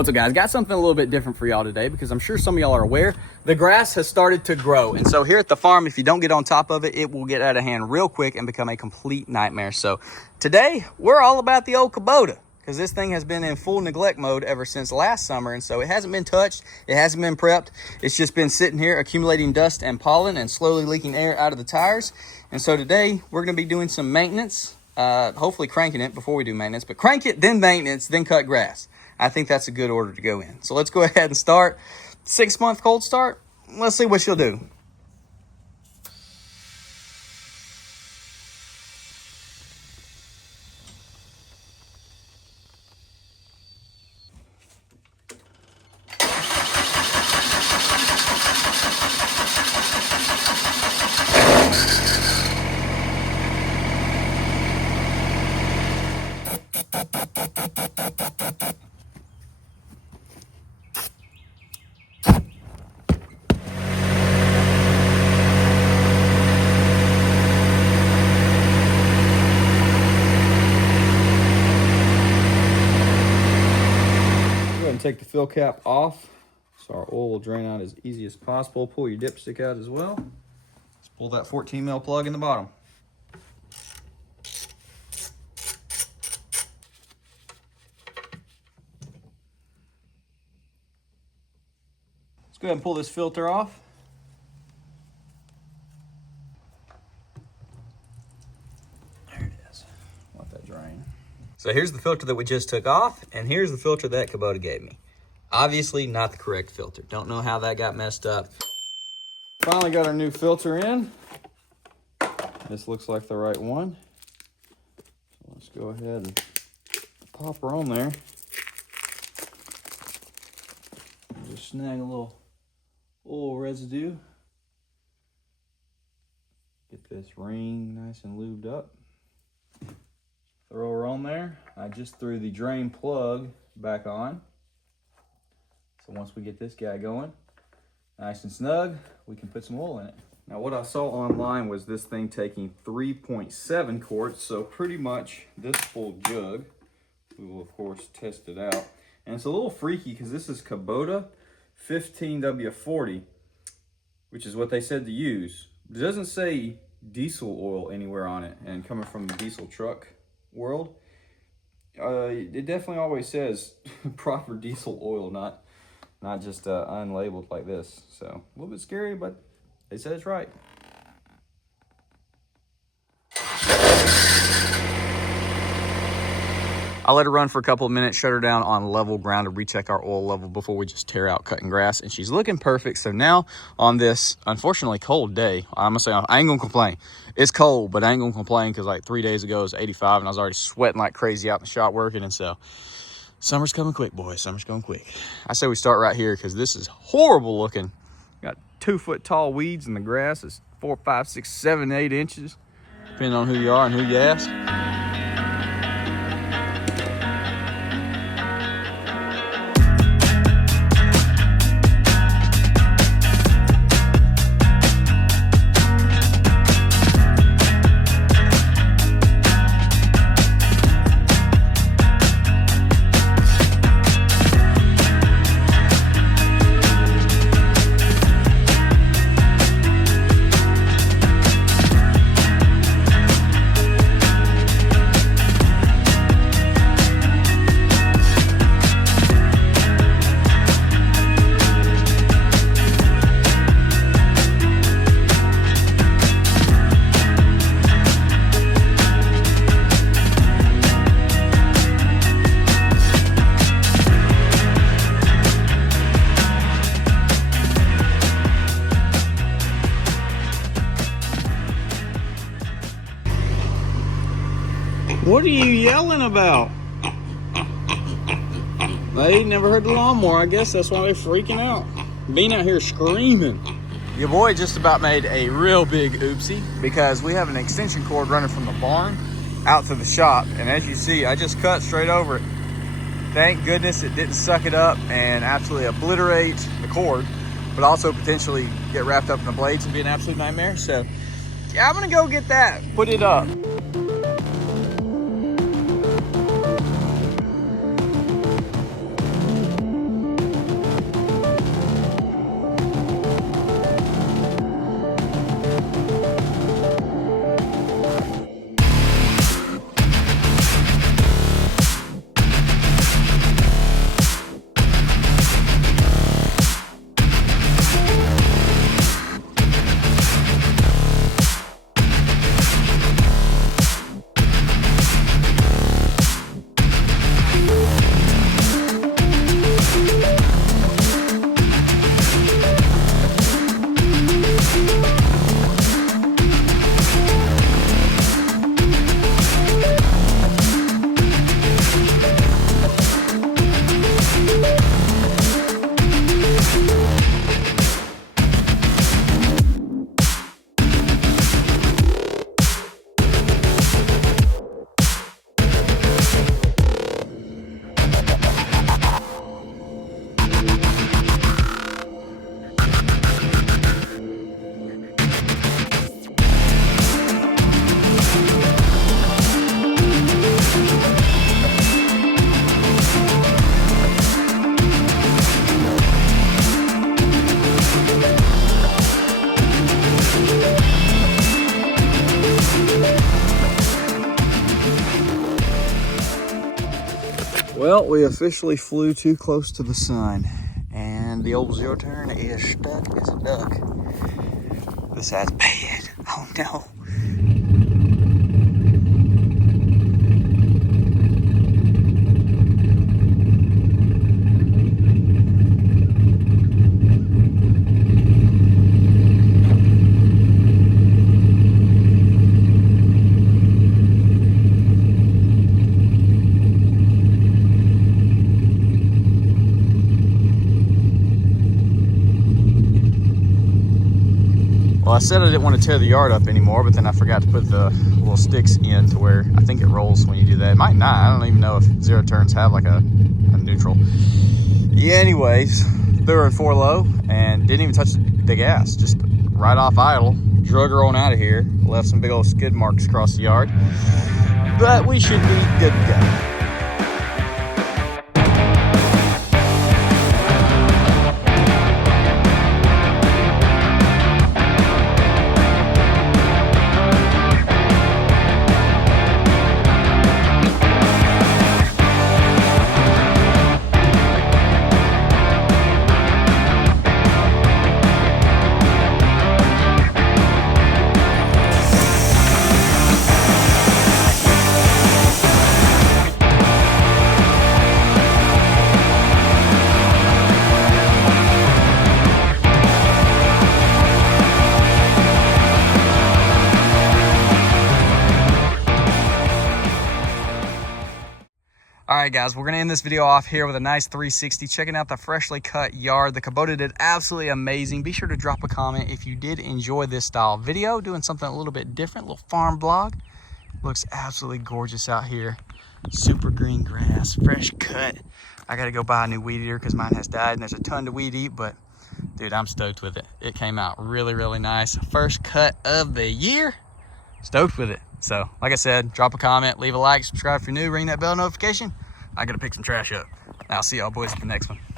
What's up, guys? Got something a little bit different for y'all today because I'm sure some of y'all are aware the grass has started to grow. And so here at the farm, if you don't get on top of it, it will get out of hand real quick and become a complete nightmare. So today we're all about the old Kubota because this thing has been in full neglect mode ever since last summer. And so it hasn't been touched. It hasn't been prepped. It's just been sitting here accumulating dust and pollen and slowly leaking air out of the tires. And so today we're going to be doing some maintenance, hopefully cranking it before we do maintenance, but crank it, then maintenance, then cut grass. I think that's a good order to go in. So let's go ahead and start. 6-month cold start. Let's see what she'll do. Take the fill cap off so our oil will drain out as easy as possible. Pull your dipstick out as well. Let's pull that 14 mil plug in the bottom. Let's go ahead and pull this filter off. There it is. Let that drain. So here's the filter that we just took off, and here's the filter that Kubota gave me. Obviously not the correct filter. Don't know how that got messed up. Finally got our new filter in. This looks like the right one. So let's go ahead and pop her on there. Just snag a little oil residue. Get this ring nice and lubed up. Throw her on there. I just threw the drain plug back on. So once we get this guy going, nice and snug, we can put some oil in it. Now what I saw online was this thing taking 3.7 quarts, so pretty much this full jug. We will of course test it out. And it's a little freaky because this is Kubota 15W40, which is what they said to use. It doesn't say diesel oil anywhere on it, and coming from the diesel truck world, it definitely always says proper diesel oil, not just unlabeled like this. So a little bit scary, but they said it's right. I let her run for a couple of minutes, shut her down on level ground to recheck our oil level before we just tear out cutting grass, and she's looking perfect. So now on this unfortunately cold day, I'm gonna say I ain't gonna complain. It's cold, but I ain't gonna complain because like 3 days ago it was 85 and I was already sweating like crazy out in the shop working. And so summer's coming quick, boys. Summer's coming quick. I say we start right here because this is horrible looking. Got 2-foot tall weeds and the grass is 4, 5, 6, 7, 8 inches, depending on who you are and who you ask. What are you yelling about? They never heard the lawnmower. I guess that's why they're freaking out. Being out here screaming. Your boy just about made a real big oopsie because we have an extension cord running from the barn out to the shop. And as you see, I just cut straight over it. Thank goodness it didn't suck it up and absolutely obliterate the cord, but also potentially get wrapped up in the blades and be an absolute nightmare. So yeah, I'm gonna go get that, put it up. Well, we officially flew too close to the sun, and the old zero turn is stuck as a duck. This side's bad. Oh no. Well, I said I didn't want to tear the yard up anymore, but then I forgot to put the little sticks in to where I think it rolls when you do that. It might not. I don't even know if zero turns have like a neutral. Yeah, anyways, threw her in 4 low and didn't even touch the gas. Just right off idle. Drug her on out of here. Left some big old skid marks across the yard. But we should be good to go. All right, guys, we're gonna end this video off here with a nice 360, checking out the freshly cut yard. The Kubota did absolutely amazing. Be sure to drop a comment if you did enjoy this style video, doing something a little bit different, little farm vlog. Looks absolutely gorgeous out here. Super green grass, fresh cut. I gotta go buy a new weed eater because mine has died and there's a ton to weed eat, but dude, I'm stoked with it. It came out really, really nice. First cut of the year. Stoked with it. So, like I said, drop a comment, leave a like, subscribe if you're new, ring that bell notification. I gotta pick some trash up. I'll see y'all boys at the next one.